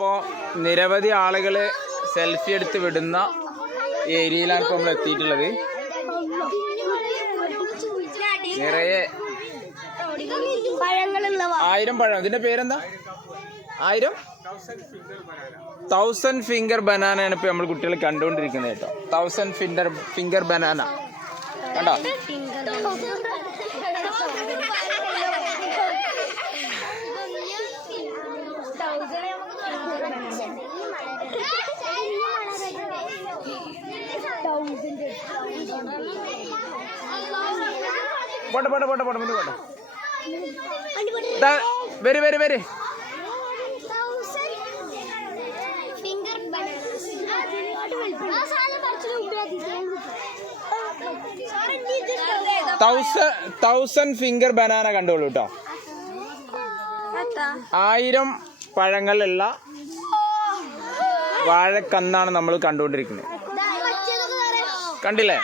ഇപ്പോൾ നിരവധി ആളുകൾ സെൽഫി എടുത്ത് വിടുന്ന ഏരിയയിലാണ് ഇപ്പോൾ നമ്മൾ എത്തിയിട്ടുള്ളത്. നിറയെ 1000 പഴം. ഇതിന്റെ പേരെന്താ? 1000 ഫിംഗർ ബനാനയാണ് ഇപ്പൊ നമ്മൾ കുട്ടികൾ കണ്ടുകൊണ്ടിരിക്കുന്നത് കേട്ടോ. 1000 ഫിംഗർ ബനാന കണ്ടോ? പോട്ടെ പോട്ടെ പോട്ടെ പോട്ടെ മുന്നേ പോട്ടെ. വരി വരി വരി. തൗസൻഡ് ഫിംഗർ ബനാന കണ്ടോളൂ കേട്ടോ. 1000 പഴങ്ങളുള്ള വാഴക്കന്നാണ് നമ്മൾ കണ്ടുകൊണ്ടിരിക്കുന്നത്. കണ്ടില്ലേ?